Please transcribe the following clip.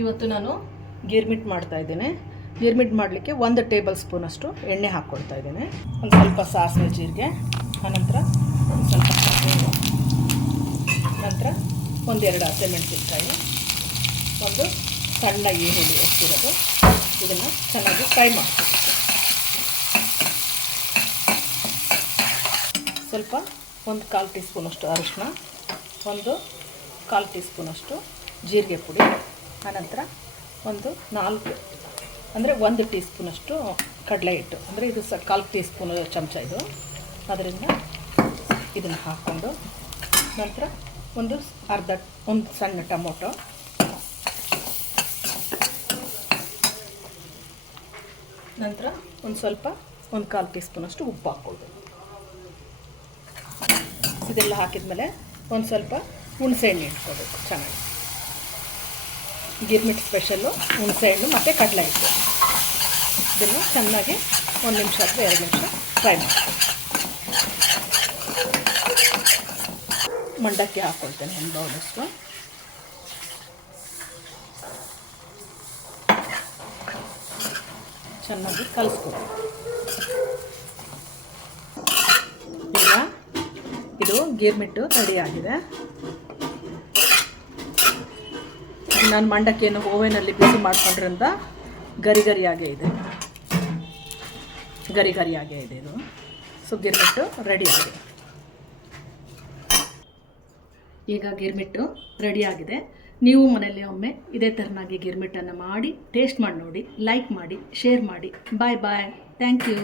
ಇವತ್ತು ನಾನು ಗಿರ್ಮಿಟ್ ಮಾಡ್ತಾಯಿದ್ದೇನೆ. ಗಿರ್ಮಿಟ್ ಮಾಡಲಿಕ್ಕೆ 1 ಟೇಬಲ್ ಸ್ಪೂನಷ್ಟು ಎಣ್ಣೆ ಹಾಕ್ಕೊಳ್ತಾ ಇದ್ದೇನೆ. ಒಂದು ಸ್ವಲ್ಪ ಸಾಸಿವೆ ಜೀರಿಗೆ, ಆನಂತರ ಒಂದು ಸ್ವಲ್ಪ ಕರಿಬೇವು, ನಂತರ 1-2 ಹಸಿಮೆಣಸಿನಕಾಯಿ, ಒಂದು ಸಣ್ಣ ಈರುಳ್ಳಿ ಹೆಚ್ಚಿರೋದು. ಇದನ್ನು ಚೆನ್ನಾಗಿ ಫ್ರೈ ಮಾಡ್ಕೊಬೇಕು. ಸ್ವಲ್ಪ 1/4 ಟೀ ಸ್ಪೂನಷ್ಟು ಅರಿಶಿನ, 1/4 ಟೀ ಸ್ಪೂನಷ್ಟು ಜೀರಿಗೆ ಪುಡಿ, ಆನಂತರ 4 ಅಂದರೆ 1 ಟೀ ಸ್ಪೂನಷ್ಟು ಕಡಲೆ ಹಿಟ್ಟು, ಅಂದರೆ ಇದು 1/4 ಟೀ ಸ್ಪೂನ್ ಚಮಚ ಇದು. ಅದರಿಂದ ಇದನ್ನು ಹಾಕ್ಕೊಂಡು ನಂತರ ಒಂದು ಸಣ್ಣ ಟೊಮೊಟೊ, ನಂತರ ಸ್ವಲ್ಪ 1/4 ಟೀ ಸ್ಪೂನಷ್ಟು ಉಪ್ಪು ಹಾಕ್ಕೊಳ್ಬೇಕು. ಇದೆಲ್ಲ ಹಾಕಿದ್ಮೇಲೆ ಒಂದು ಸ್ವಲ್ಪ ಹುಣಸೆಹಣ್ಣು ಇಟ್ಕೋಬೇಕು. ಚೆನ್ನಾಗಿ ಗಿರ್ಮಿಟ್ ಸ್ಪೆಷಲ್ಲು ಹುಣಸೆಹಣ್ಣು ಮತ್ತು ಕಡಲೆ ಹಿಟ್ಟು. ಇದನ್ನು ಚೆನ್ನಾಗಿ 1 ನಿಮಿಷ ಅಥವಾ 2 ನಿಮಿಷ ಫ್ರೈ ಮಾಡ್ತೀನಿ. ಮಂಡಕ್ಕಿ ಹಾಕ್ಕೊಳ್ತೇನೆ 1 ಬೌಲಷ್ಟು. ಚೆನ್ನಾಗಿ ಕಲಿಸ್ಕೊಳ್ತೀನಿ. ಈಗ ಇದು ಗಿರ್ಮಿಟ್ಟು ರೆಡಿಯಾಗಿದೆ. ನಾನು ಮಂಡಕ್ಕಿಯನ್ನು ಓವೆನಲ್ಲಿ ಬಿಸಿ ಮಾಡ್ಕೊಂಡ್ರಿಂದ ಗರಿ ಗರಿಯಾಗೇ ಇದೆ ಇದು. ಸೊ ಗಿರ್ಮಿಟ್ಟು ರೆಡಿಯಾಗಿದೆ. ಈಗ ಗಿರ್ಮಿಟ್ಟು ರೆಡಿಯಾಗಿದೆ. ನೀವು ಮನೆಯಲ್ಲಿ ಒಮ್ಮೆ ಇದೇ ಥರನಾಗಿ ಗಿರ್ಮಿಟ್ಟನ್ನು ಮಾಡಿ ಟೇಸ್ಟ್ ಮಾಡಿ ನೋಡಿ, ಲೈಕ್ ಮಾಡಿ, ಶೇರ್ ಮಾಡಿ. ಬಾಯ್. Thank you.